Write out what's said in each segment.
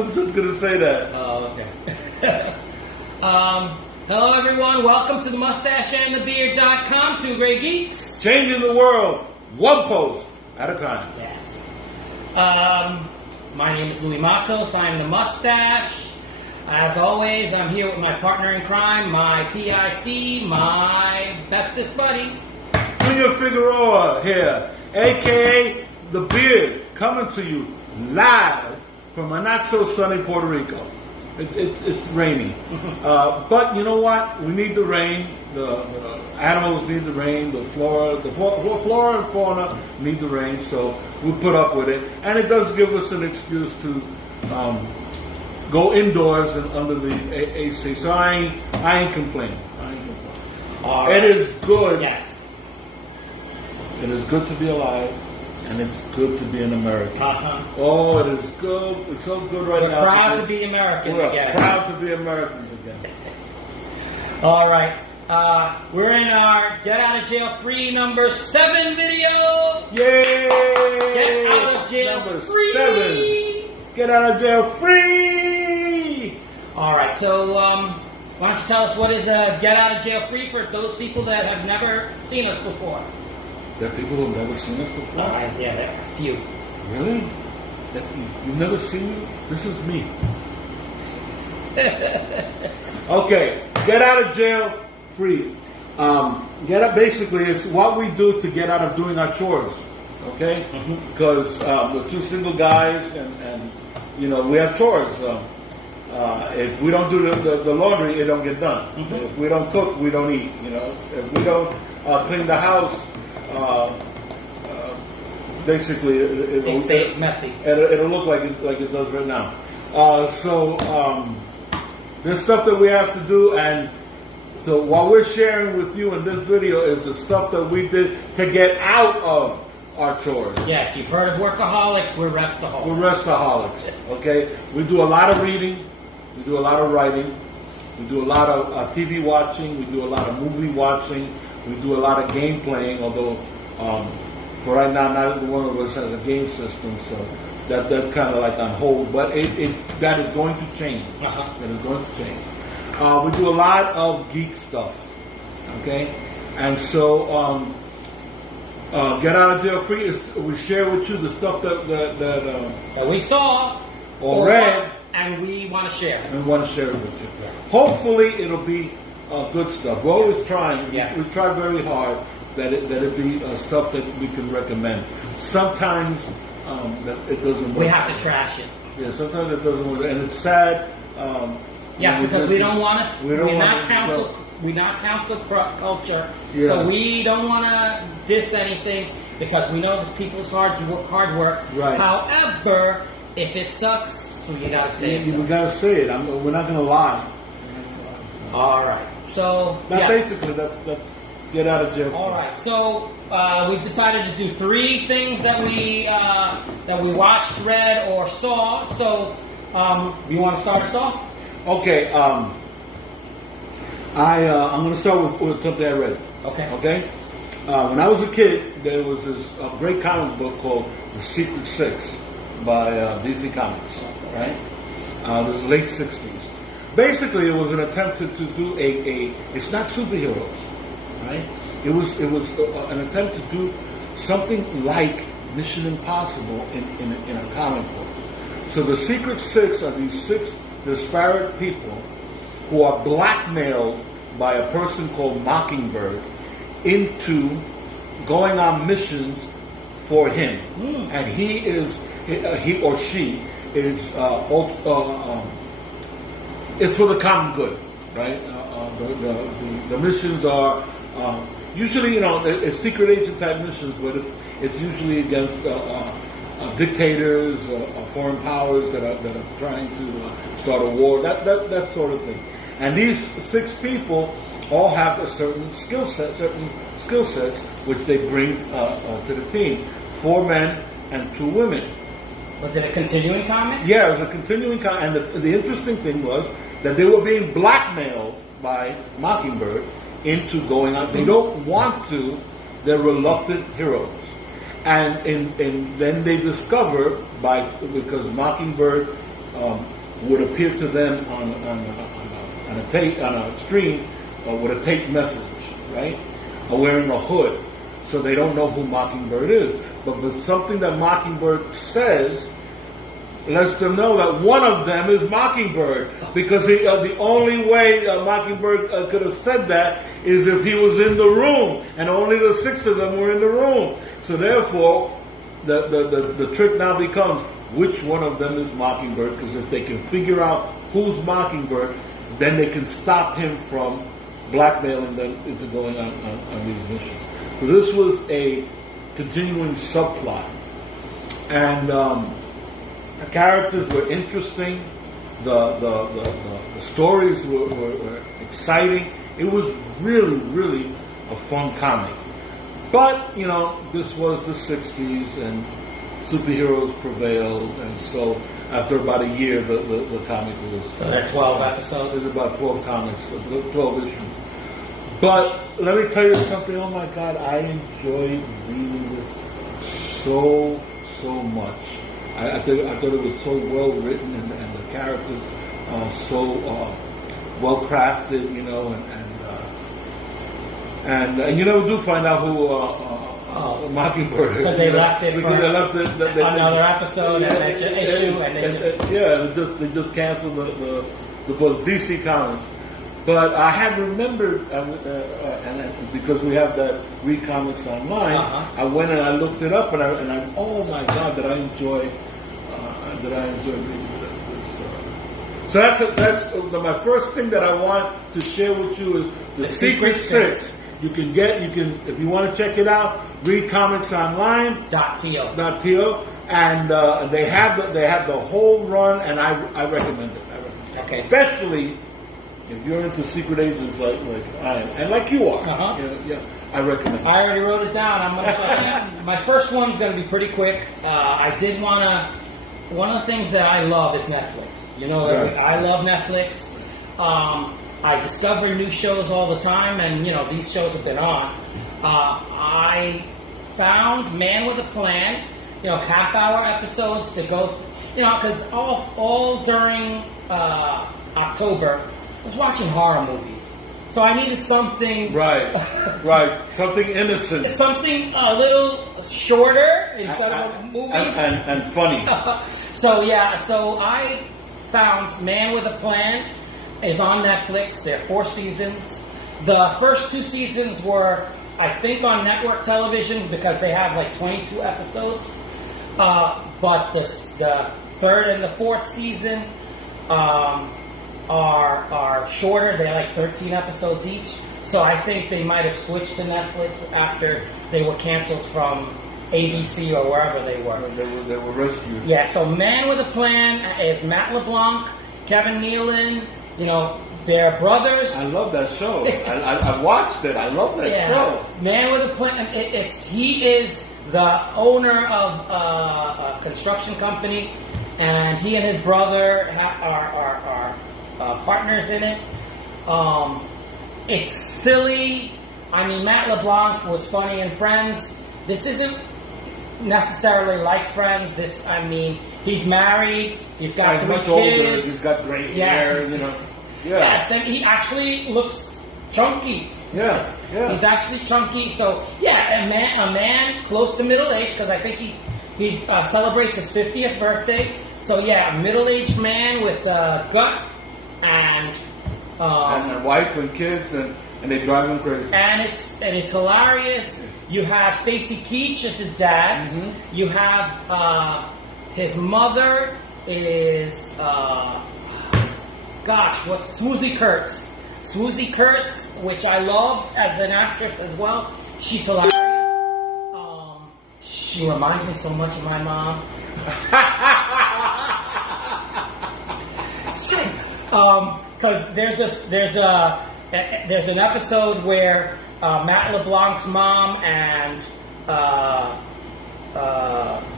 was just going to say that. Oh, okay. Hello, everyone. Welcome to the mustacheandthebeard.com, two Grey Geeks. Changing the world, one post at a time. Yes. My name is Louis Matos. I am the mustache. As always, I'm here with my partner in crime, my PIC, my bestest buddy. Junior Figueroa here, a.k.a. The Beard, coming to you live from a not-so-sunny Puerto Rico. It's rainy. But you know what? We need the rain. The animals need the rain. The flora and fauna need the rain. So we put up with it. And it does give us an excuse to go indoors and under the AC. So I ain't complaining. All right. It is good. Yes. It is good to be alive. And it's good to be an American. Uh-huh. Oh, it is good. It's so good right now. We're proud to be American again. Proud to be Americans again. All right. We're in our Get Out of Jail Free number 7 video. Yay! Get out of jail number free. 7. Get out of jail free. All right. So why don't you tell us what is Get Out of Jail Free for those people that have never seen us before? There are people who have never seen us before? Yeah, there are a few. Really? You've never seen me? This is me. Okay, get out of jail free. Basically, it's what we do to get out of doing our chores. Okay? Because we're two single guys and we have chores. If we don't do the laundry, it don't get done. If we don't cook, we don't eat. If we don't clean the house, basically It stays messy. It'll look like it does right now. So there's stuff that we have to do, and so what we're sharing with you in this video is the stuff that we did to get out of our chores. Yes, you've heard of workaholics. We're restaholics. We're restaholics. Okay, we do a lot of reading, we do a lot of writing, we do a lot of TV watching, we do a lot of movie watching. We do a lot of game playing, although for right now, neither one of us has a game system, so that's kind of like on hold. But that is going to change. That is going to change. We do a lot of geek stuff, okay? And so, Get Out of Jail Free is we share with you the stuff that we saw or read, and we want to share. And want to share it with you. Hopefully, it'll be good stuff. We're always trying. Yeah. We try very hard that it be stuff that we can recommend. Sometimes that it doesn't work. We have to trash it. Yeah, sometimes it doesn't work, and it's sad. Yes, because we don't want to. We're not counsel culture, yeah. So we don't want to diss anything because we know it's people's hard work. Right. However, if it sucks, you gotta say it. We gotta say it. We're not gonna lie. All right. So basically, that's get out of jail. All right. So we've decided to do 3 things that we watched, read, or saw. So you want to start us off? Okay. I'm going to start with something I read. Okay. Okay. When I was a kid, there was this great comic book called The Secret Six by DC Comics. Right. It was late '60s. Basically, it was an attempt to do it's not superheroes, right? It was an attempt to do something like Mission Impossible in a comic book. So the Secret Six are these 6 disparate people who are blackmailed by a person called Mockingbird into going on missions for him, and he or she is it's for the common good, right? The missions are usually, it's secret agent type missions, but it's usually against dictators, foreign powers that are trying to start a war, that sort of thing. And these 6 people all have a certain skill sets which they bring to the team. 4 men and 2 women. Was it a continuing comic? Yeah, it was a continuing comic. And the interesting thing was that they were being blackmailed by Mockingbird into going on. They don't want to. They're reluctant heroes. And then they discover, because Mockingbird would appear to them on a tape on a screen with a tape message, right? Or wearing a hood, so they don't know who Mockingbird is. But something that Mockingbird says lets them know that one of them is Mockingbird, because the only way Mockingbird could have said that is if he was in the room, and only the 6 of them were in the room. So therefore, the trick now becomes which one of them is Mockingbird, because if they can figure out who's Mockingbird, then they can stop him from blackmailing them into going on these missions. So this was a continuing subplot, and the characters were interesting. The stories were exciting. It was really, really a fun comic. But, this was the 60s, and superheroes prevailed, and so after about a year, the comic was... So there are 12 episodes? There's about 12 comics, 12 issues. But let me tell you something, oh my God, I enjoyed reading this so much. I thought it was so well written, and the characters so well crafted, and you never do find out who Mockingbird is. Because they left it because for they left another episode and an issue, and they just canceled the book, DC Comics. But I had remembered, and because we have that Read Comics Online, I went and I looked it up, and I oh my God, did I enjoy reading this. So that's my first thing that I want to share with you is the Secret Six. You can if you want to check it out, Read Comics Online .to, and they have the whole run, and I recommend it. Okay. Especially if you're into secret agents like I am, and like you are, I recommend it. I already wrote it down. I'm gonna check. My first one's going to be pretty quick. I did want to. One of the things that I love is Netflix. I love Netflix. I discover new shows all the time, and these shows have been on. I found Man with a Plan. Half-hour episodes to go. Because all during October, I was watching horror movies, so I needed something right, something innocent, something a little shorter instead of movies and funny. So I found Man with a Plan is on Netflix. There are 4 seasons. The first 2 seasons were, I think, on network television because they have like 22 episodes. But the third and the fourth season are shorter. They're like 13 episodes each. So I think they might have switched to Netflix after they were canceled from ABC or wherever they were. They were rescued. Yeah, so Man with a Plan is Matt LeBlanc, Kevin Nealon, they're brothers. I love that show. I watched it. I love that show. Man with a Plan, he is the owner of a construction company, and he and his brother are partners in it. It's silly. I mean, Matt LeBlanc was funny in Friends. This isn't necessarily like Friends. He's married. He's got 3 kids. Older. He's got gray hair. Yes, and he actually looks chunky. Yeah. He's actually chunky. So a man close to middle age, because I think he celebrates his 50th birthday. So middle-aged man with gut and a wife and kids, and they drive him crazy. And it's hilarious. You have Stacy Keach as his dad. Mm-hmm. You have his mother is Swoosie Kurtz. Swoosie Kurtz, which I love as an actress as well. She's hilarious. She reminds me so much of my mom. Because there's an episode where Matt LeBlanc's mom and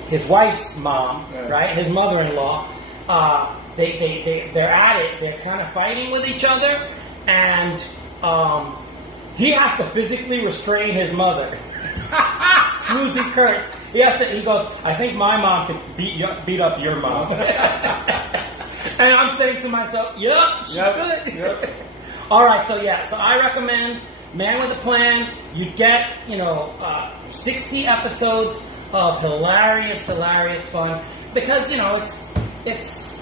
his wife's mom, right, his mother-in-law, they're at it. They're kind of fighting with each other, and he has to physically restrain his mother. Swoosie Kurtz. He goes, I think my mom could beat up your mom. And I'm saying to myself, yep, she's good. Yep. All right, so I recommend Man with a Plan. You get 60 episodes of hilarious fun because it's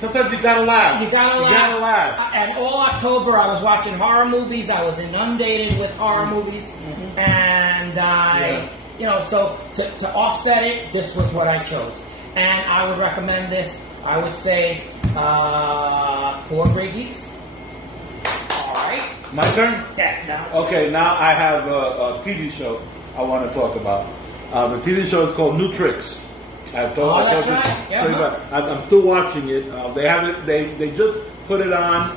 Sometimes you gotta laugh. You gotta laugh. And all October I was watching horror movies. I was inundated with horror movies, and so to offset it, this was what I chose. And I would recommend this. I would say 4 Grey Geeks. All right. My turn? Yes. Okay, now I have a TV show I want to talk about. The TV show is called New Tricks. I'm still watching it. They have it. They just put it on.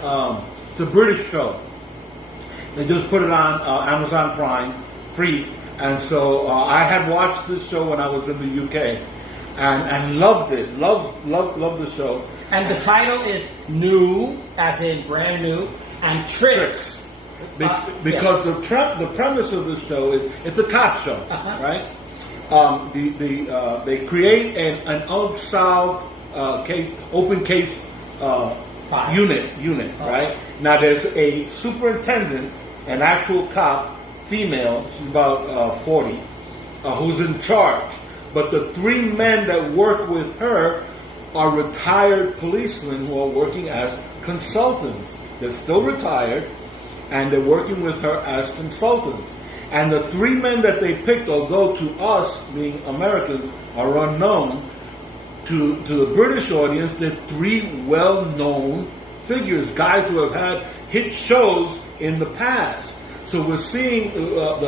It's a British show. They just put it on Amazon Prime free, and so I had watched this show when I was in the UK, and loved it. Loved the show. And the title is New, as in brand new, and Tricks. Because the premise of the show is it's a cop show, right? They create an unsolved open case unit, right? Now there's a superintendent, an actual cop, female. She's about 40, who's in charge. But the 3 men that work with her are retired policemen who are working as consultants. They're still retired, and they're working with her as consultants. And the 3 men that they picked, although to us, being Americans, are unknown, to the British audience, they're 3 well-known figures, guys who have had hit shows in the past. So we're seeing from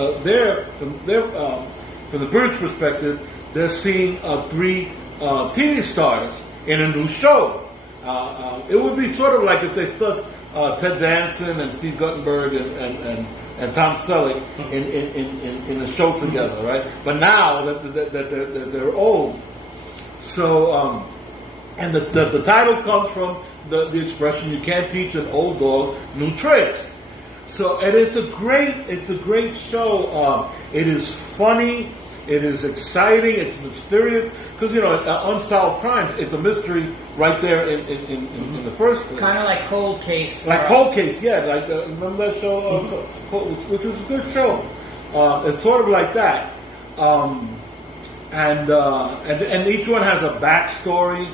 the British perspective, they're seeing 3 TV stars in a new show. It would be sort of like if they stuck Ted Danson and Steve Guttenberg and Tom Selleck in a show together, right? But now that they're old, so and the title comes from the expression "you can't teach an old dog new tricks." So and it's a great show. It is funny, it is exciting, it's mysterious because unsolved crimes. It's a mystery right there in the first place. Kind of like Cold Case. Cold Case, yeah. Like remember that show, which was a good show. It's sort of like that, and each one has a backstory.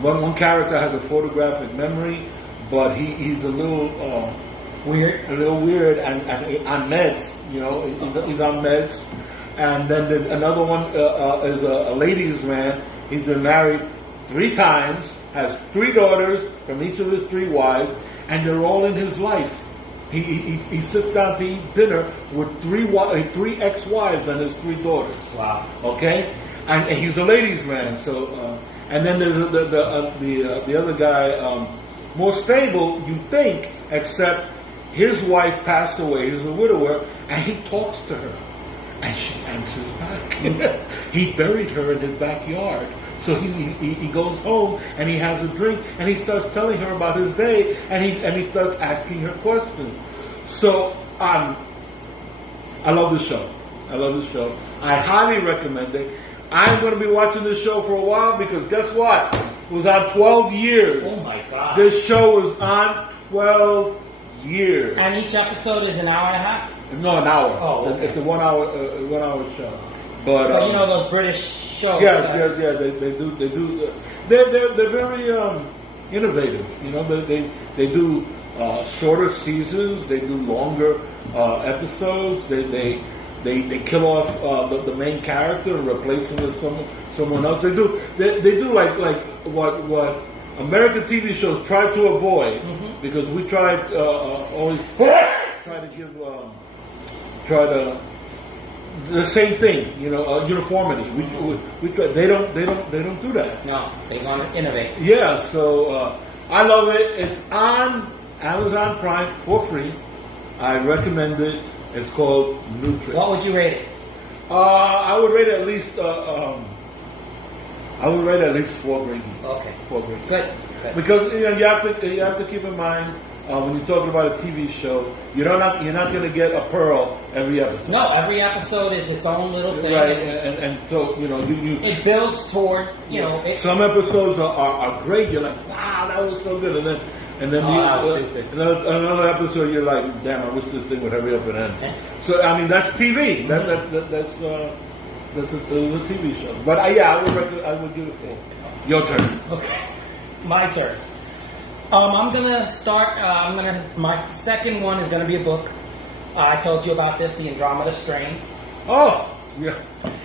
One character has a photographic memory, but he's a little weird, and on meds. He's on meds. And then there's another one is a ladies' man. He's been married 3 times, has 3 daughters from each of his 3 wives, and they're all in his life. He sits down to eat dinner with 3 ex-wives and his 3 daughters. Wow. Okay, and he's a ladies' man. So, and then there's the other guy, more stable, you think, except his wife passed away. He's a widower, and he talks to her. And she answers back. He buried her in his backyard. So he goes home and he has a drink and he starts telling her about his day and he starts asking her questions. So I love the show. I highly recommend it. I'm going to be watching this show for a while because guess what? It was on 12 years. Oh my God. This show was on 12 years. And each episode is an hour and a half? No, an hour. Oh, okay. It's a 1 hour show. But those British shows. Yeah. They do. They're very innovative. They do shorter seasons. They do longer episodes. They kill off the main character and replace him with someone else. They do like what American TV shows try to avoid because we try always try to give the same thing, uniformity. We try, they don't do that. No, they want to innovate. Yeah, so I love it. It's on Amazon Prime for free. I recommend it. It's called New Tricks. What would you rate it? I would rate it at least. I would rate it at least 4 Grey Geeks. Okay. 4 Grey Geeks. Good. Because you have to keep in mind when you're talking about a TV show, you're not going to get a pearl every episode. No, every episode is its own little thing. Right, and so, you know, it builds toward, you know. Some episodes are great. You're like, wow, that was so good. And then another episode, you're like, damn, I wish this thing would hurry up and end. So, I mean, that's TV. That's a TV show. But I would give it 4. Your turn. Okay, my turn. I'm gonna start. My second one is gonna be a book. I told you about this, The Andromeda Strain. Oh, yeah.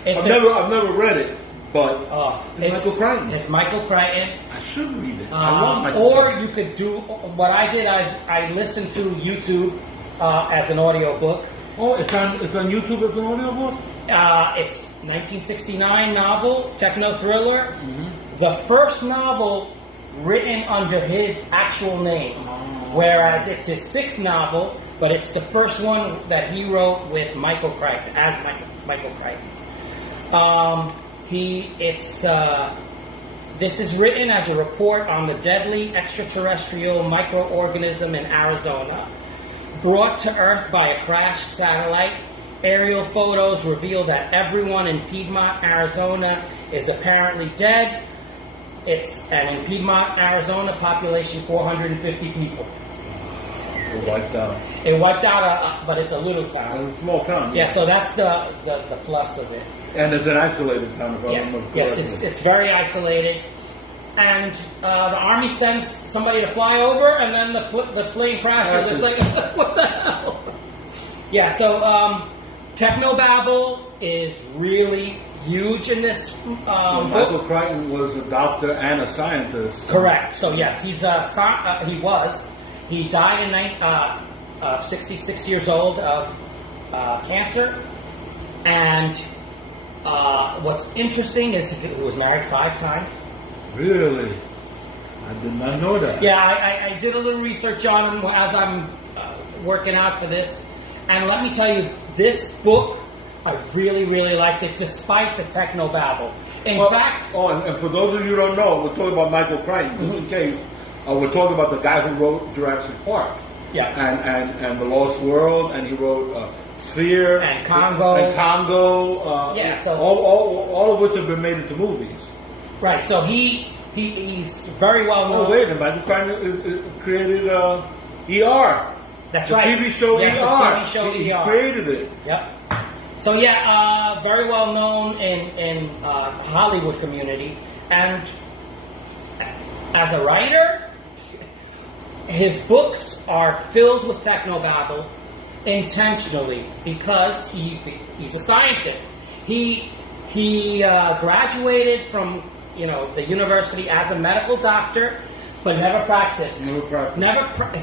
I've never read it, but it's Michael Crichton. It's Michael Crichton. I should read it. I love Michael Or Crichton. you could do what I did. I listened to YouTube as an audio book. Oh, it's on YouTube as an audio book? It's 1969 novel, techno thriller. Mm-hmm. The first novel written under his actual name, whereas it's his 6th novel, but it's the first one that he wrote with Michael Crichton, as Michael Crichton. This is written as a report on the deadly extraterrestrial microorganism in Arizona, brought to Earth by a crashed satellite. Aerial photos reveal that everyone in Piedmont, Arizona is apparently dead. And in Piedmont, Arizona, population 450 people. It wiped out. It wiped out, but it's a little town. It's a small town. Yeah, so that's the plus of it. And it's an isolated town, if I remember correctly. Yes, it's very isolated. And the army sends somebody to fly over, and then the plane crashes. It's like, what the hell? Yeah, so Technobabble is really huge in this book. Michael Crichton was a doctor and a scientist. Correct. So yes, he died in 66 years old of cancer. And what's interesting is he was married 5 times. Really? I did not know that. Yeah, I did a little research on him as I'm working out for this. And let me tell you, this book, I really, really liked it, despite the technobabble. In fact... and for those of you who don't know, we're talking about Michael Crichton. Just in case, we're talking about the guy who wrote Jurassic Park. Yeah. And The Lost World, and he wrote Sphere. And Congo. So all of which have been made into movies. Right. So he's very well known. Oh, wait a minute. Michael Crichton created ER. That's the right. TV show ER. The TV show he ER. Created it. Yep. So very well known in Hollywood community, and as a writer, his books are filled with technobabble intentionally because he's a scientist. He graduated from the university as a medical doctor, but never practiced.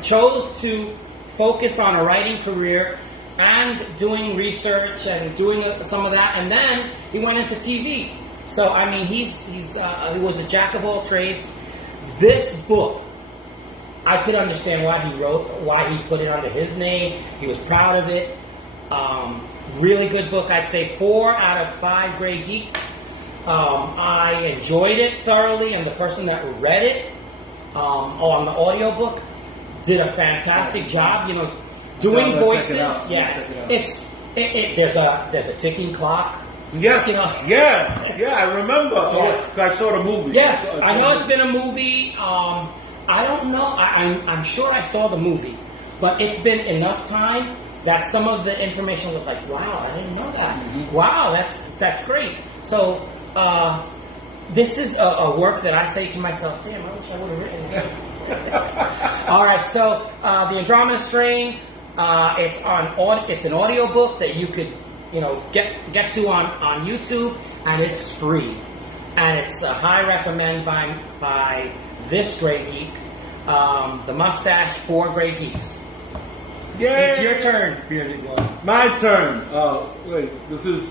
Chose to focus on a writing career and doing research and doing some of that, and then he went into TV. So I mean, he was a jack of all trades. This book, I could understand why he put it under his name. He was proud of it. Really good book. I'd say 4 out of 5 Grey Geeks. I enjoyed it thoroughly, and the person that read it on the audiobook did a fantastic job. Doing voices. There's a ticking clock. Yeah, I remember. I saw the movie. Yes, I know it's been a movie. I don't know. I'm sure I saw the movie, but it's been enough time that some of the information was like, wow, I didn't know that. Mm-hmm. Wow, that's great. So this is a work that I say to myself, damn, I wish I would have written it. All right, so The Andromeda Strain. It's an audio book that you could get to on YouTube, and it's free, and it's a high recommend by this Grey Geek, the Mustache for Grey Geeks. Yay! It's your turn, bearded one. My turn. Wait, this is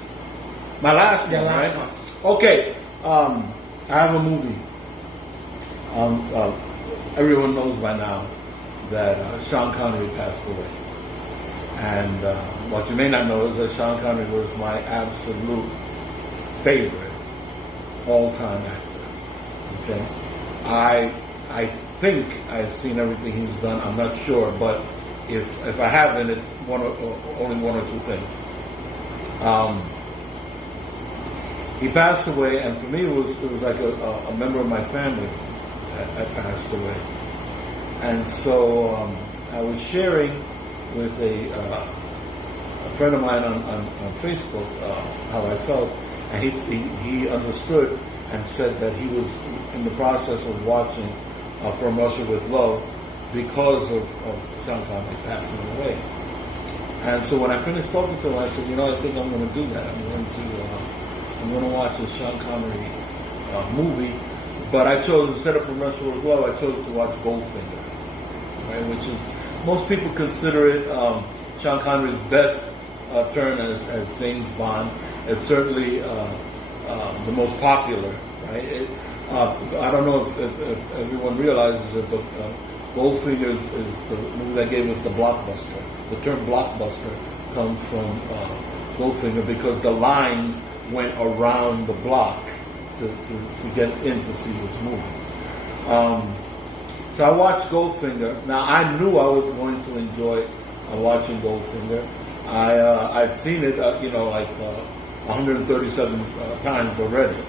my last one, right? One. Okay. I have a movie. Everyone knows by now that Sean Connery passed away. And what you may not know is that Sean Connery was my absolute favorite all-time actor. Okay, I think I've seen everything he's done. I'm not sure, but if I haven't, it's only one or two things. He passed away, and for me, it was like a member of my family that passed away. And so I was sharing with a friend of mine on Facebook how I felt, and he understood and said that he was in the process of watching From Russia with Love because of Sean Connery passing away. And so when I finished talking to him, I said, I think I'm going to do that. I'm going to watch a Sean Connery movie, but I chose, instead of From Russia with Love, I chose to watch Goldfinger, right? Which is, most people consider it Sean Connery's best turn as James Bond. It's certainly the most popular, right? I don't know if everyone realizes it, but Goldfinger is the movie that gave us the blockbuster. The term blockbuster comes from Goldfinger because the lines went around the block to get in to see this movie. So I watched Goldfinger. Now I knew I was going to enjoy watching Goldfinger. I'd seen it, like 137 times already.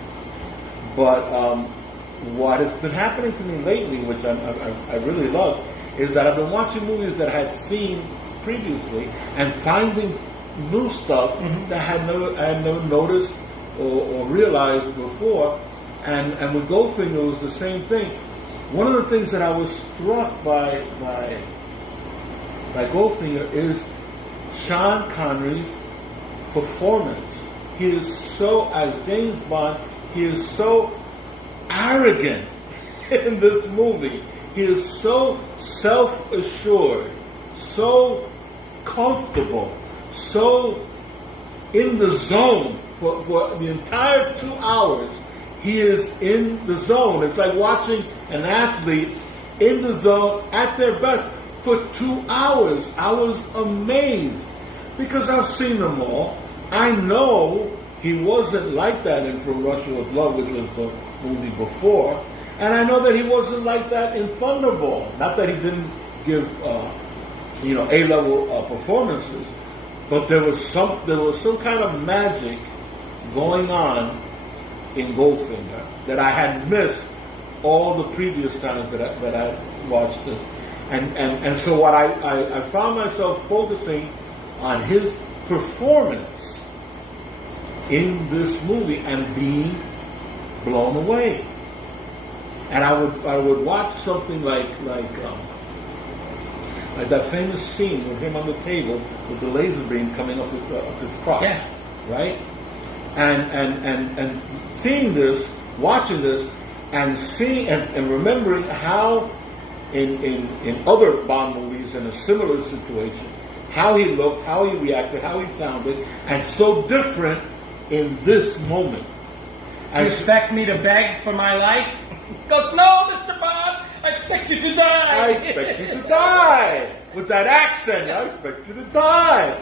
But what has been happening to me lately, which I really love, is that I've been watching movies that I had seen previously and finding new stuff that I had never noticed or realized before. And with Goldfinger, it was the same thing. One of the things that I was struck by Goldfinger is Sean Connery's performance. He is so, as James Bond, he is so arrogant in this movie. He is so self-assured, so comfortable, so in the zone for the entire 2 hours. He is in the zone. It's like watching an athlete in the zone at their best for 2 hours. I was amazed because I've seen them all. I know he wasn't like that in From Russia with Love, which was the movie before, and I know that he wasn't like that in Thunderball. Not that he didn't give A-level performances, but there was some kind of magic going on in Goldfinger that I had missed all the previous times that I watched this, and so what I found myself focusing on his performance in this movie and being blown away. And I would watch something like that famous scene with him on the table with the laser beam coming up his crotch, right? And seeing this, watching this, and seeing and remembering how in other Bond movies in a similar situation, how he looked, how he reacted, how he sounded, and so different in this moment. Do you expect me to beg for my life? Goes, no, Mr. Bond, I expect you to die. I expect you to die. With that accent, I expect you to die.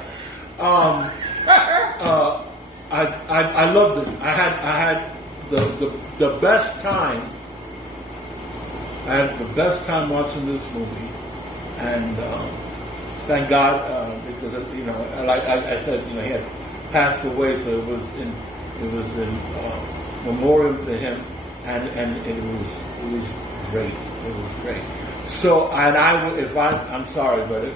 I loved it. I had the best time. I had the best time watching this movie, and thank God because like I said, he had passed away, so it was in memoriam to him, and it was great. It was great. So, and I'm sorry, but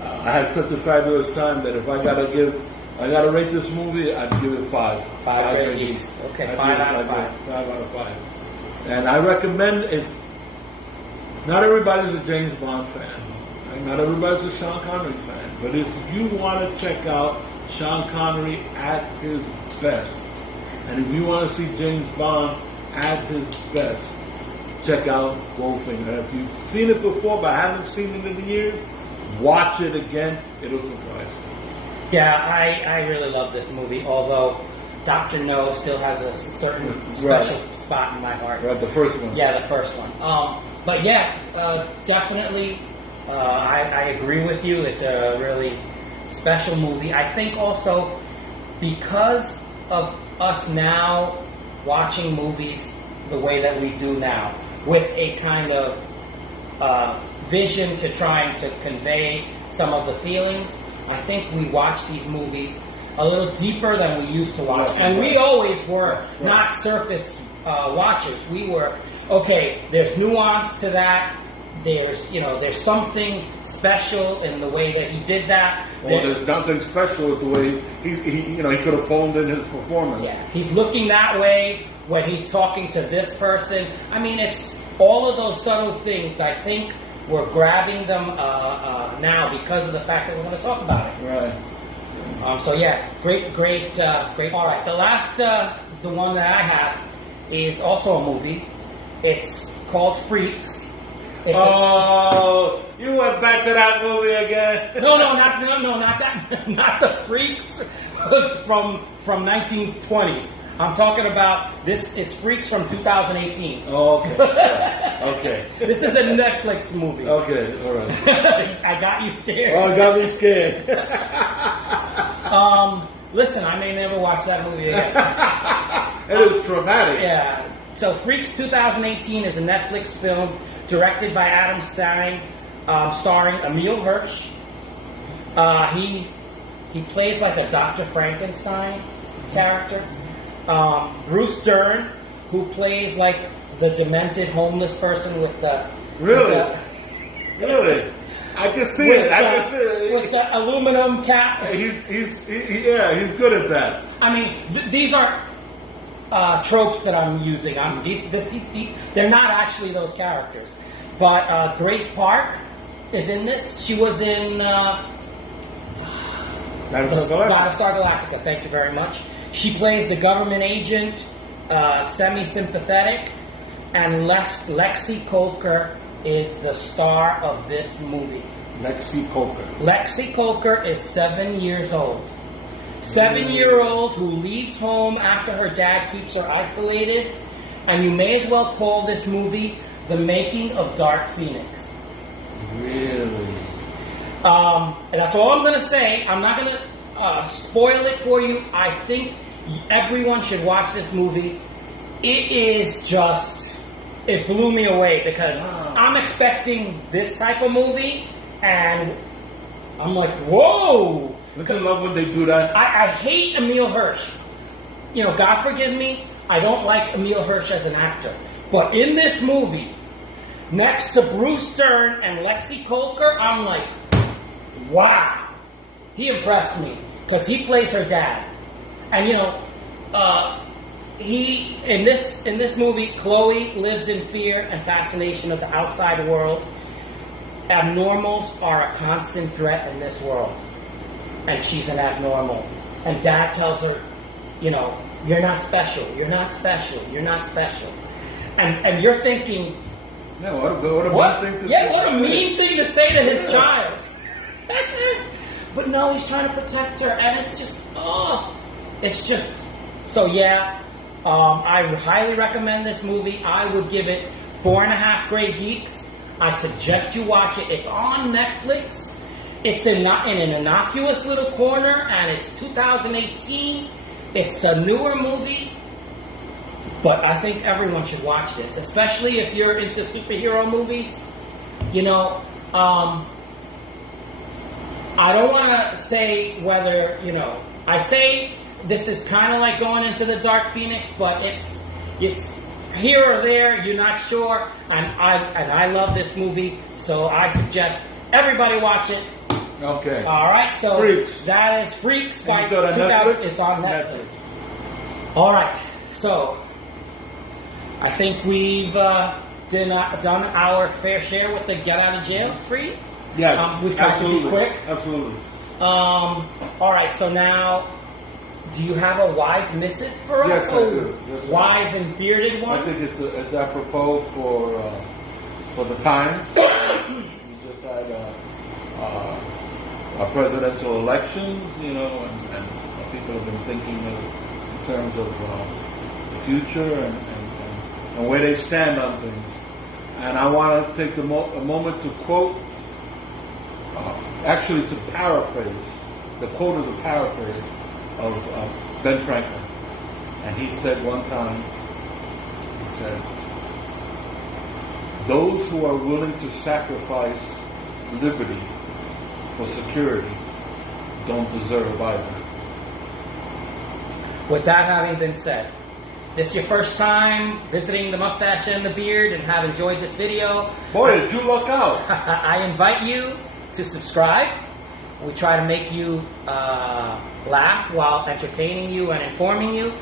I had such a fabulous time that if I gotta rate this movie, I'd give it 5. 5 Grey Geeks. Okay, 5 out of 5. 5 out of 5. And I recommend it. Not everybody's a James Bond fan. Right? Not everybody's a Sean Connery fan. But if you want to check out Sean Connery at his best, and if you want to see James Bond at his best, check out Goldfinger. If you've seen it before but haven't seen it in years, watch it again. It'll surprise you. Yeah, I really love this movie, although Dr. No still has a certain special spot in my heart. Right, the first one. Yeah, the first one. But yeah, definitely, I agree with you. It's a really special movie. I think also because of us now watching movies the way that we do now, with a kind of vision to trying to convey some of the feelings. I think we watch these movies a little deeper than we used to watch. And we always were not surface watchers. We were, okay, there's nuance to that. There's something special in the way that he did that. Well, there's nothing special with the way he could have phoned in his performance. Yeah, he's looking that way when he's talking to this person. I mean, it's all of those subtle things. I think we're grabbing them now because of the fact that we're going to talk about it. Right. So yeah, great. All right, the last, the one that I have is also a movie. It's called Freaks. You went back to that movie again. No, not that, not the Freaks from 1920s. I'm talking about, this is Freaks from 2018. Oh, okay. Okay. This is a Netflix movie. Okay, all right. I got you scared. Oh, it got me scared. Listen, I may never watch that movie again. It was traumatic. Yeah. So Freaks 2018 is a Netflix film directed by Adam Stein, starring Emil Hirsch. He plays like a Dr. Frankenstein character. Bruce Dern, who plays like the demented homeless person with the... Really? Really? I can see it. I can see it. With the aluminum cap. He's good at that. I mean, these are tropes that I'm using. They're not actually those characters. But Grace Park is in this. She was in Battlestar Galactica. Thank you very much. She plays the government agent, semi-sympathetic, and Lexi Kolker is the star of this movie. Lexi Kolker. Lexi Kolker is 7 years old. 7-year-old who leaves home after her dad keeps her isolated, and you may as well call this movie The Making of Dark Phoenix. Really? And that's all I'm going to say. I'm not going to spoil it for you. I think everyone should watch this movie. It is just, it blew me away because I'm expecting this type of movie, and I'm like, whoa! Don't you love when they do that? I hate Emil Hirsch. God forgive me, I don't like Emil Hirsch as an actor. But in this movie, next to Bruce Dern and Lexi Kolker, I'm like, wow. He impressed me because he plays her dad. And he in this movie, Chloe lives in fear and fascination of the outside world. Abnormals are a constant threat in this world. And she's an abnormal. And Dad tells her, you're not special, you're not special, you're not special. And you're thinking, yeah, what a mean thing to say to his child. But no, he's trying to protect her, and it's just, so yeah, I highly recommend this movie. I would give it 4.5 Grey Geeks. I suggest you watch it. It's on Netflix. It's in an innocuous little corner, and it's 2018. It's a newer movie, but I think everyone should watch this, especially if you're into superhero movies. I don't want to say whether, I say this is kind of like going into the Dark Phoenix, but it's here or there, you're not sure, and I love this movie, so I suggest everybody watch it. Okay. All right, so Freaks. That is Freaks by It's on Netflix? It's on Netflix. All right, so I think we've done our fair share with the get out of jail free. Yes, we've tried absolutely. to be quick. Absolutely. All right, so now, do you have a wise missive for us? Yes, I do. Yes, wise and bearded one? I think it's apropos for the times. We just had presidential elections, and people have been thinking in terms of the future and where they stand on things. And I want to take a moment to quote, actually to paraphrase, the quote of the paraphrase of Ben Franklin. And he said one time, he said, those who are willing to sacrifice liberty for security don't deserve either. With that having been said, if this is your first time visiting the Mustache and the Beard and have enjoyed this video, Boy, did you luck out. I invite you to subscribe. We try to make you laugh while entertaining you and informing you.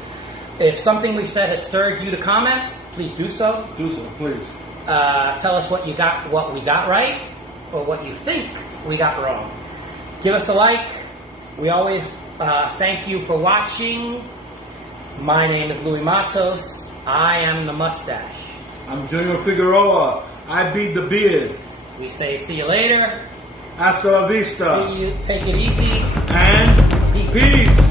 If something we've said has stirred you to comment, please do so. Do so, please. Tell us what we got right, or what you think we got wrong. Give us a like. We always thank you for watching. My name is Louis Matos. I am the Mustache. I'm Junior Figueroa. I beat the beard. We say see you later. Hasta la vista. See you. Take it easy. And peace.